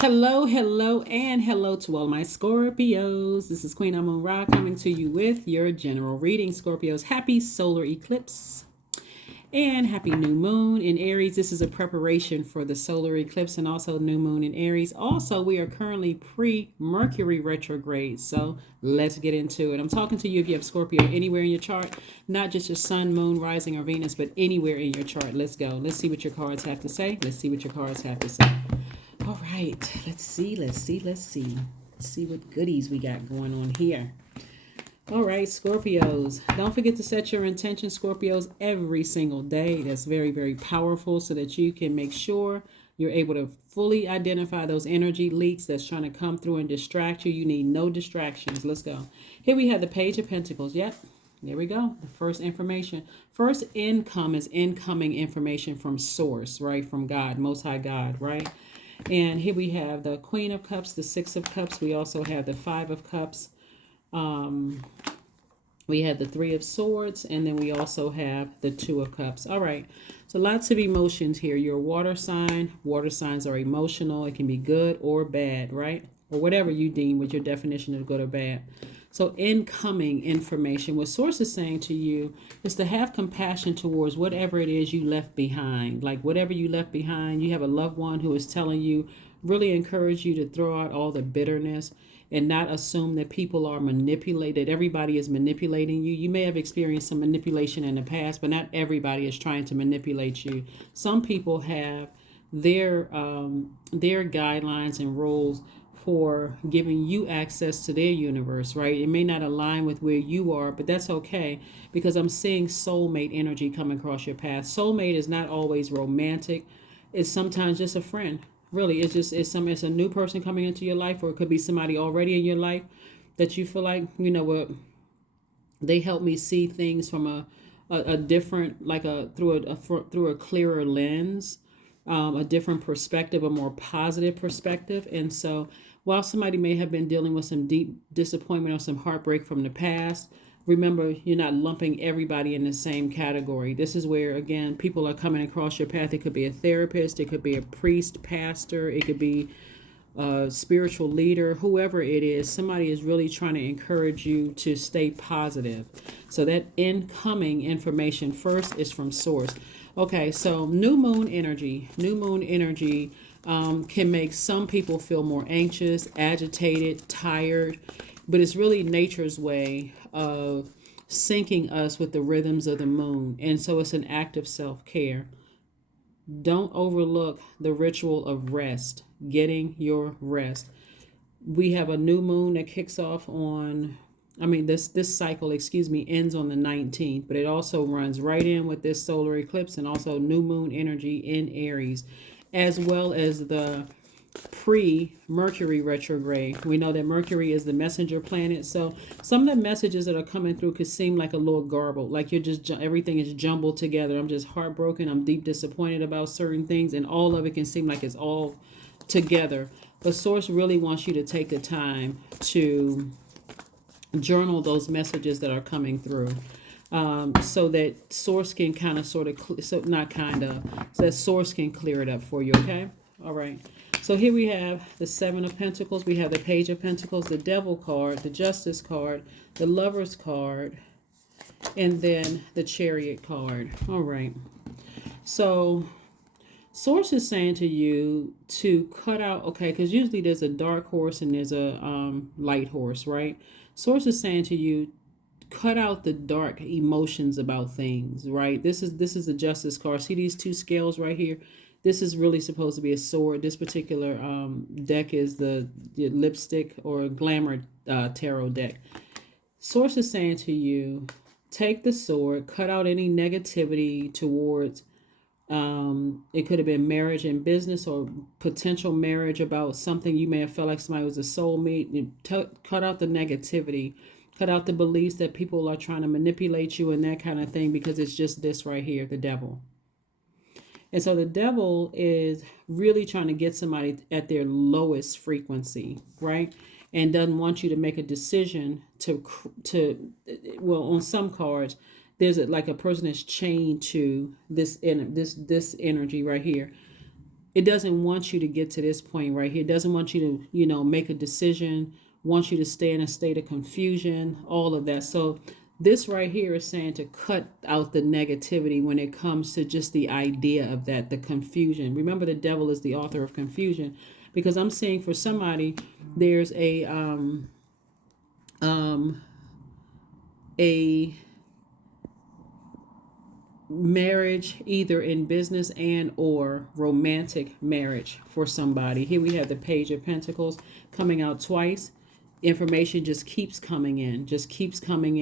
Hello, hello, and hello to all my Scorpios. This is Queen Amun Ra coming to you with your general reading. Scorpios, happy solar eclipse and happy new moon in Aries. This is a preparation for the solar eclipse and also new moon in Aries. Also, we are currently pre-Mercury retrograde, so let's get into it. I'm talking to you if you have Scorpio anywhere in your chart, not just your sun, moon, rising, or Venus, but anywhere in your chart. Let's go. Let's see what your cards have to say. Let's see what your cards have to say. All right, let's see what goodies we got going on here. All right, Scorpios, don't forget to set your intention, Scorpios, every single day. That's very, very powerful so that you can make sure you're able to fully identify those energy leaks that's trying to come through and distract you. You need no distractions. Let's go. Here we have the Page of Pentacles. Yep. There we go. The first information. First income is incoming information from source, right? From God, Most High God, right? And here we have the Queen of Cups, the Six of Cups. We also have the Five of Cups. We have the Three of Swords, and then we also have the Two of Cups. All right. So lots of emotions here. You're a water sign. Water signs are emotional. It can be good or bad, right? Or whatever you deem with your definition of good or bad. So incoming information, what source is saying to you is to have compassion towards whatever it is you left behind. Like whatever you left behind, you have a loved one who is telling you, really encourage you to throw out all the bitterness and not assume that people are manipulated. Everybody is manipulating you. You may have experienced some manipulation in the past, but not everybody is trying to manipulate you. Some people have their guidelines and rules for giving you access to their universe, right? It may not align with where you are, but that's okay because I'm seeing soulmate energy come across your path. Soulmate is not always romantic. It's sometimes just a friend. Really, it's a new person coming into your life, or it could be somebody already in your life that you feel like, you know what, they help me see things from a different, like through a clearer lens, a different perspective, a more positive perspective. And so while somebody may have been dealing with some deep disappointment or some heartbreak from the past, remember, you're not lumping everybody in the same category. This is where, again, people are coming across your path. It could be a therapist, it could be a priest, pastor, it could be a spiritual leader, whoever it is. Somebody is really trying to encourage you to stay positive. So that incoming information first is from source. Okay, so new moon energy. New moon energy can make some people feel more anxious, agitated, tired, but it's really nature's way of syncing us with the rhythms of the moon. And so it's an act of self-care. Don't overlook the ritual of rest, getting your rest. We have a new moon that kicks off on, this cycle, ends on the 19th, but it also runs right in with this solar eclipse and also new moon energy in Aries, as well as the pre-Mercury retrograde. We know that Mercury is the messenger planet, so some of the messages that are coming through could seem like a little garbled, like you're just everything is jumbled together. I'm just heartbroken. I'm deep disappointed about certain things, and all of it can seem like it's all together. But Source really wants you to take the time to journal those messages that are coming through. So that Source can kind of sort of, so that Source can clear it up for you, okay? All right. So here we have the Seven of Pentacles. We have the Page of Pentacles, the Devil card, the Justice card, the Lovers card, and then the Chariot card. All right. So Source is saying to you to cut out, okay, because usually there's a dark horse and there's a light horse, right? Source is saying to you, cut out the dark emotions about things, right? This is the Justice card. See these two scales right here? This is really supposed to be a sword. This particular deck is the lipstick or glamour tarot deck. Source is saying to you, take the sword, cut out any negativity towards, it could have been marriage and business or potential marriage, about something you may have felt like somebody was a soulmate. Cut out the negativity. Cut out the beliefs that people are trying to manipulate you and that kind of thing, because it's just this right here, the devil. And so the devil is really trying to get somebody at their lowest frequency, right? And doesn't want you to make a decision on some cards, like a person is chained to this energy right here. it doesn't want you to get to this point right here. It doesn't want you to, make a decision, wants you to stay in a state of confusion, all of that. So this right here is saying to cut out the negativity when it comes to just the idea of that, the confusion. Remember, the devil is the author of confusion, because I'm saying for somebody, there's a marriage, either in business and or romantic marriage for somebody. Here we have the Page of Pentacles coming out twice. Information just keeps coming in, keeps coming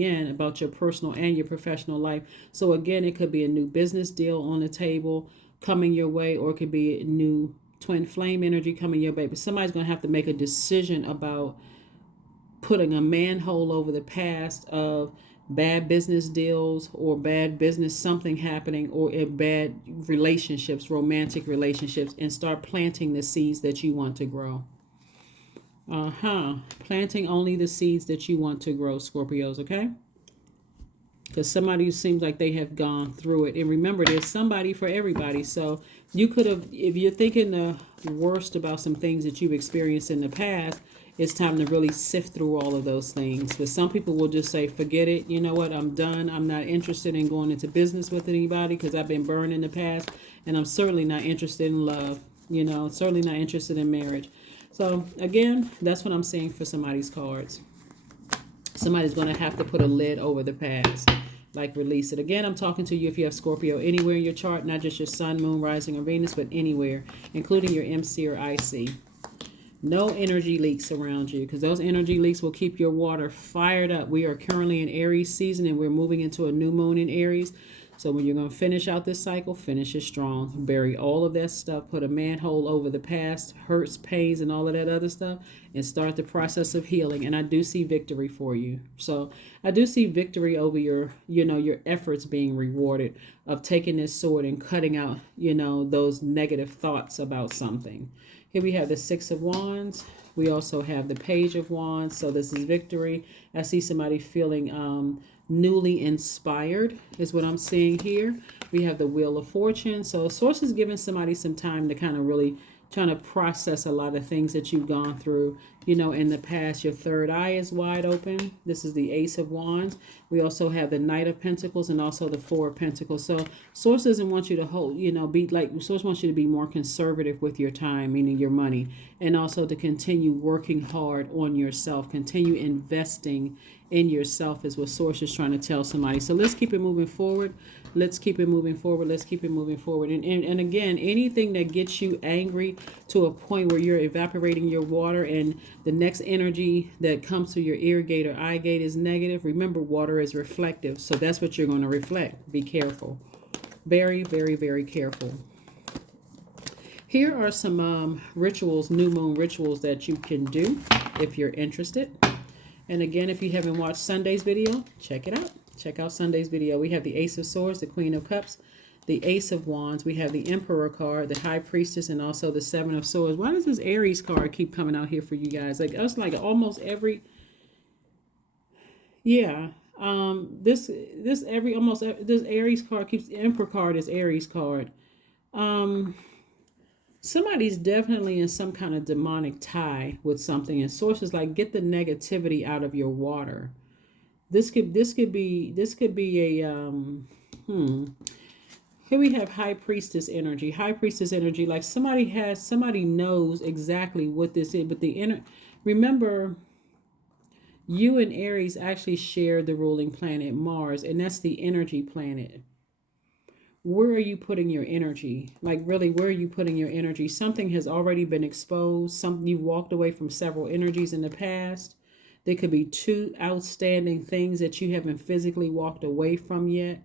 in about your personal and your professional life. So again, it could be a new business deal on the table coming your way, or it could be a new twin flame energy coming your way. But somebody's going to have to make a decision about putting a manhole over the past of bad business deals or bad business something happening, or in bad relationships, romantic relationships, and start planting the seeds that you want to grow. Planting only the seeds that you want to grow, Scorpios, okay? Because somebody who seems like they have gone through it. And remember, there's somebody for everybody. So you could have, if you're thinking the worst about some things that you've experienced in the past, it's time to really sift through all of those things. But some people will just say, forget it. You know what? I'm done. I'm not interested in going into business with anybody because I've been burned in the past. And I'm certainly not interested in love. Certainly not interested in marriage. So again, that's what I'm saying for somebody's cards. Somebody's going to have to put a lid over the past, like release it. Again, I'm talking to you if you have Scorpio anywhere in your chart, not just your sun, moon, rising, or Venus, but anywhere, including your MC or IC. No energy leaks around you, because those energy leaks will keep your water fired up. We are currently in Aries season, and we're moving into a new moon in Aries. So when you're going to finish out this cycle, finish it strong. Bury all of that stuff. Put a manhole over the past, hurts, pains, and all of that other stuff, and start the process of healing. And I do see victory for you. So I do see victory over your efforts being rewarded of taking this sword and cutting out, those negative thoughts about something. Here we have the Six of Wands. We also have the Page of Wands. So this is victory. I see somebody feeling newly inspired is what I'm seeing here. We have the Wheel of Fortune. So Source is giving somebody some time to kind of really trying to process a lot of things that you've gone through, in the past. Your third eye is wide open. This is the Ace of Wands. We also have the Knight of Pentacles and also the Four of Pentacles. So Source doesn't want you to hold, Source wants you to be more conservative with your time, meaning your money, and also to continue working hard on yourself, continue investing in yourself is what Source is trying to tell somebody. So let's keep it moving forward. Let's keep it moving forward. Let's keep it moving forward. And again, anything that gets you angry to a point where you're evaporating your water and the next energy that comes through your ear gate or eye gate is negative, remember, water is reflective. So that's what you're going to reflect. Be careful. Very, very, very careful. Here are some rituals, new moon rituals that you can do if you're interested. And again, if you haven't watched Sunday's video, check it out. Check out Sunday's video. We have the Ace of Swords, the Queen of Cups, the Ace of Wands. We have the Emperor card, the High Priestess, and also the Seven of Swords. Why does this Aries card keep coming out here for you guys? Like us, like almost every, this Aries card keeps, Emperor card is Aries card. Somebody's definitely in some kind of demonic tie with something, and Source is like, get the negativity out of your water. This could be a Here we have High Priestess energy. High Priestess energy, like somebody knows exactly what this is, but remember, you and Aries actually share the ruling planet Mars, and that's the energy planet. Where are you putting your energy? Like, really, where are you putting your energy? Something has already been exposed. You've walked away from several energies in the past. There could be two outstanding things that you haven't physically walked away from yet.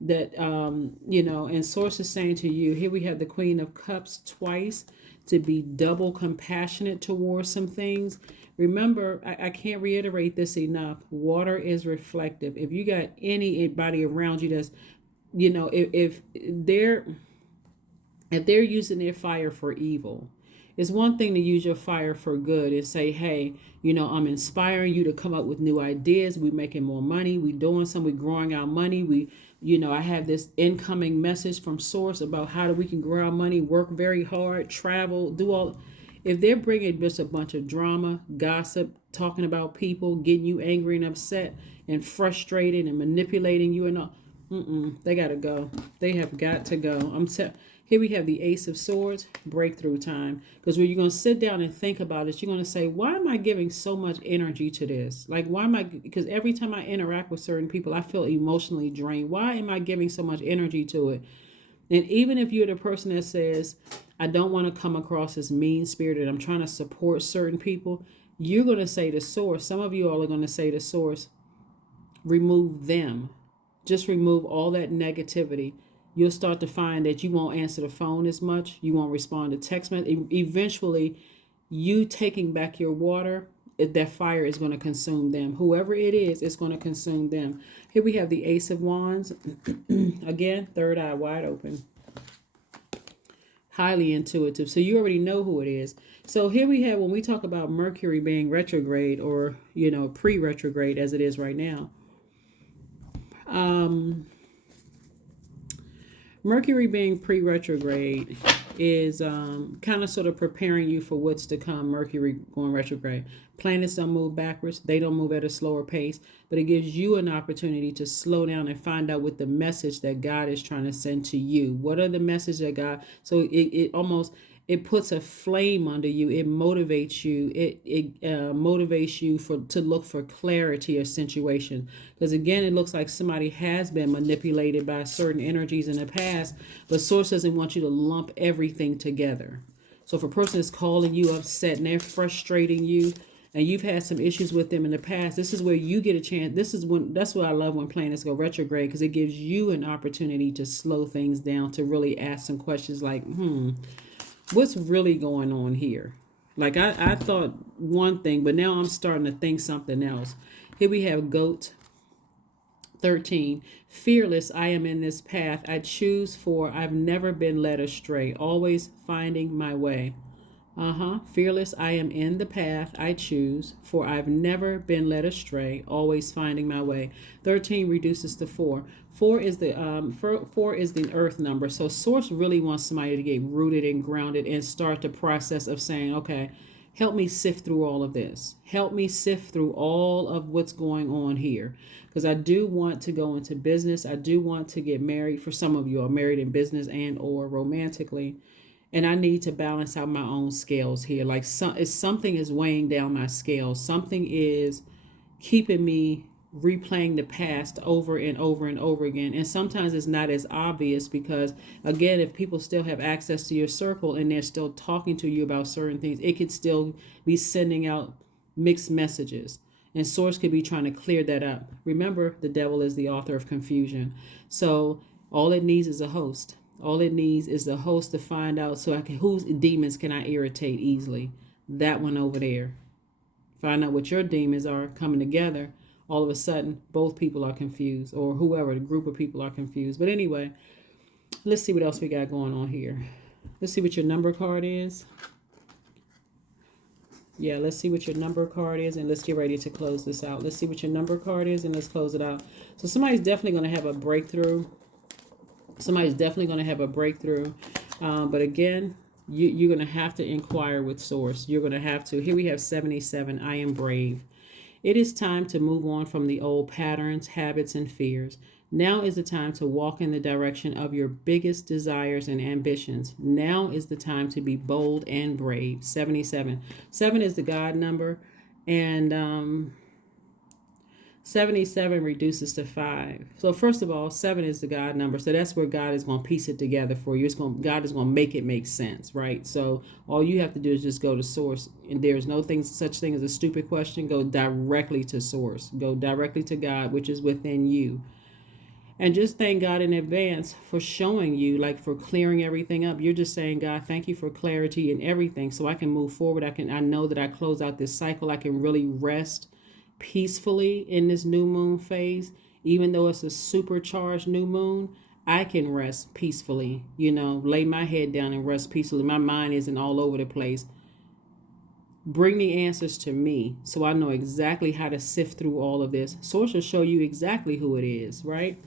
That, and Source is saying to you, here we have the Queen of Cups twice, to be double compassionate towards some things. Remember, I can't reiterate this enough. Water is reflective. If you got anybody around you that's, if they're using their fire for evil, it's one thing to use your fire for good and say, hey, I'm inspiring you to come up with new ideas. We're making more money. We're doing something. We're growing our money. I have this incoming message from source about how we can grow our money, work very hard, travel, do all. If they're bringing just a bunch of drama, gossip, talking about people, getting you angry and upset and frustrated and manipulating you and all, they got to go. They have got to go. Here we have the Ace of Swords, breakthrough time. Because when you're going to sit down and think about it, you're going to say, why am I giving so much energy to this? Like, why am I, because every time I interact with certain people, I feel emotionally drained. Why am I giving so much energy to it? And even if you're the person that says, I don't want to come across as mean-spirited, I'm trying to support certain people, you're going to say to source, some of you all are going to say to source, remove them. Just remove all that negativity. You'll start to find that you won't answer the phone as much. You won't respond to text messages. Eventually, you taking back your water, that fire is going to consume them. Whoever it is, it's going to consume them. Here we have the Ace of Wands. Again, third eye wide open. Highly intuitive. So you already know who it is. So here we have, when we talk about Mercury being retrograde, or, pre-retrograde as it is right now. Mercury being pre-retrograde is kind of sort of preparing you for what's to come. Mercury going retrograde. Planets don't move backwards. They don't move at a slower pace. But it gives you an opportunity to slow down and find out what the message that God is trying to send to you. What are the messages that God... So it puts a flame under you. It motivates you. It motivates you to look for clarity of situation. Because again, it looks like somebody has been manipulated by certain energies in the past, but source doesn't want you to lump everything together. So if a person is calling you upset and they're frustrating you, and you've had some issues with them in the past, this is where you get a chance. That's what I love when planets go retrograde, because it gives you an opportunity to slow things down, to really ask some questions like, what's really going on here? Like I thought one thing, but now I'm starting to think something else. Here we have Goat 13. Fearless, I am in this path I choose, for I've never been led astray, always finding my way. Fearless, I am in the path I choose, for I've never been led astray, always finding my way. 13 reduces to 4. 4 is the earth number. So source really wants somebody to get rooted and grounded and start the process of saying, okay, help me sift through all of this. Help me sift through all of what's going on here. Because I do want to go into business. I do want to get married. For some of you are married in business and or romantically. And I need to balance out my own scales here. Like something is weighing down my scales. Something is keeping me replaying the past over and over and over again. And sometimes it's not as obvious because, again, if people still have access to your circle and they're still talking to you about certain things, it could still be sending out mixed messages. And source could be trying to clear that up. Remember, the devil is the author of confusion. So all it needs is a host. All it needs is the host to find out whose demons can I irritate easily. That one over there. Find out what your demons are coming together. All of a sudden, both people are confused, or whoever, the group of people are confused. But anyway, let's see what else we got going on here. Let's see what your number card is. Yeah, let's see what your number card is, and let's get ready to close this out. Let's see what your number card is, and let's close it out. So somebody's definitely going to have a breakthrough. Somebody's definitely going to have a breakthrough. But again, you're going to have to inquire with source. You're going to have to. Here we have 77. I am brave. It is time to move on from the old patterns, habits, and fears. Now is the time to walk in the direction of your biggest desires and ambitions. Now is the time to be bold and brave. 77. 7 is the God number. And 77 reduces to 5. So first of all, 7 is the God number. So that's where God is going to piece it together for you. God is going to make it make sense, right? So all you have to do is just go to source. And there's no such thing as a stupid question. Go directly to source. Go directly to God, which is within you. And just thank God in advance for showing you, like for clearing everything up. You're just saying, God, thank you for clarity in everything so I can move forward. I know that I close out this cycle. I can really rest peacefully in this new moon phase. Even though it's a supercharged new moon, I can rest peacefully, lay my head down and rest peacefully. My mind isn't all over the place. Bring the answers to me so I know exactly how to sift through all of this. Source will show you exactly who it is, right?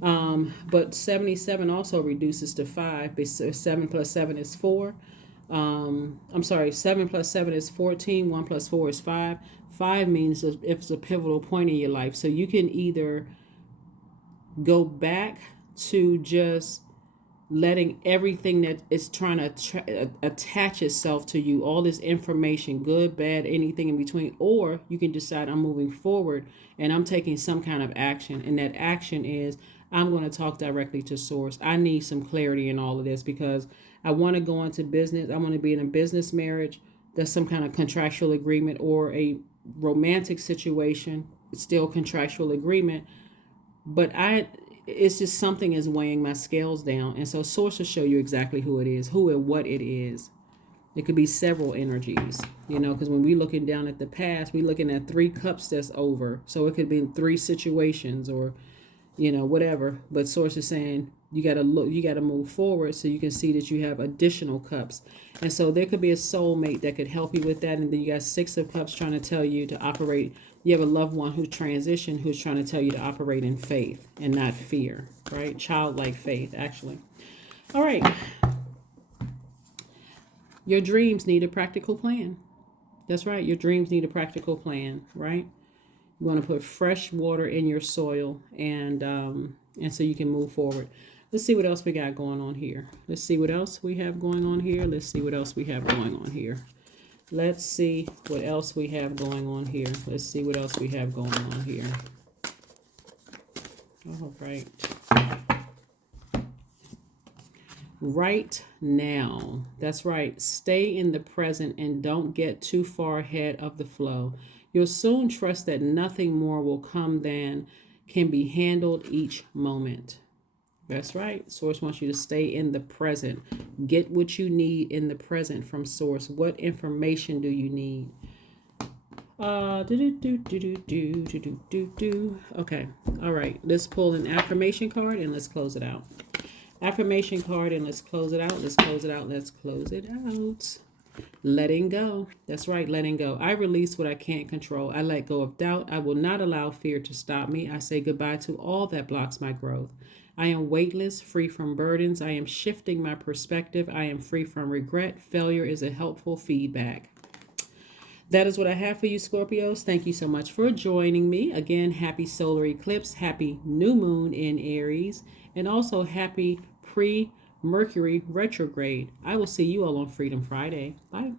But 77 also reduces to 5. 7 plus 7 is 4. I'm sorry, 7 plus 7 is 14. 1 plus 4 is 5. 5 means if it's a pivotal point in your life. So you can either go back to just letting everything that is trying to attach itself to you, all this information, good, bad, anything in between, or you can decide I'm moving forward and I'm taking some kind of action. And that action is I'm going to talk directly to source. I need some clarity in all of this because I want to go into business. I want to be in a business marriage. That's some kind of contractual agreement or a romantic situation. It's still contractual agreement. But it's just something is weighing my scales down. And so source will show you exactly who it is, who and what it is. It could be several energies, because when we're looking down at the past, we're looking at 3 cups that's over. So it could be in 3 situations or, whatever. But source is saying you got to move forward so you can see that you have additional cups. And so there could be a soulmate that could help you with that. And then you got 6 of cups trying to tell you to operate. You have a loved one who's transitioned, who's trying to tell you to operate in faith and not fear, right? Childlike faith, actually. All right. Your dreams need a practical plan. That's right. Your dreams need a practical plan, right? You want to put fresh water in your soil and so you can move forward. Let's see what else we got going on here. Let's see what else we have going on here. Let's see what else we have going on here. Let's see what else we have going on here. Let's see what else we have going on here. All right. Right now. That's right. Stay in the present and don't get too far ahead of the flow. You'll soon trust that nothing more will come than can be handled each moment. That's right. Source wants you to stay in the present. Get what you need in the present from source. What information do you need? Okay. All right. Let's pull an affirmation card and let's close it out. Affirmation card and let's close it out. Let's close it out. Let's close it out. Letting go. That's right, letting go. I release what I can't control. I let go of doubt. I will not allow fear to stop me. I say goodbye to all that blocks my growth. I am weightless, free from burdens. I am shifting my perspective. I am free from regret. Failure is a helpful feedback. That is what I have for you, Scorpios. Thank you so much for joining me. Again, happy solar eclipse, happy new moon in Aries, and also happy pre-Mercury retrograde. I will see you all on Freedom Friday. Bye.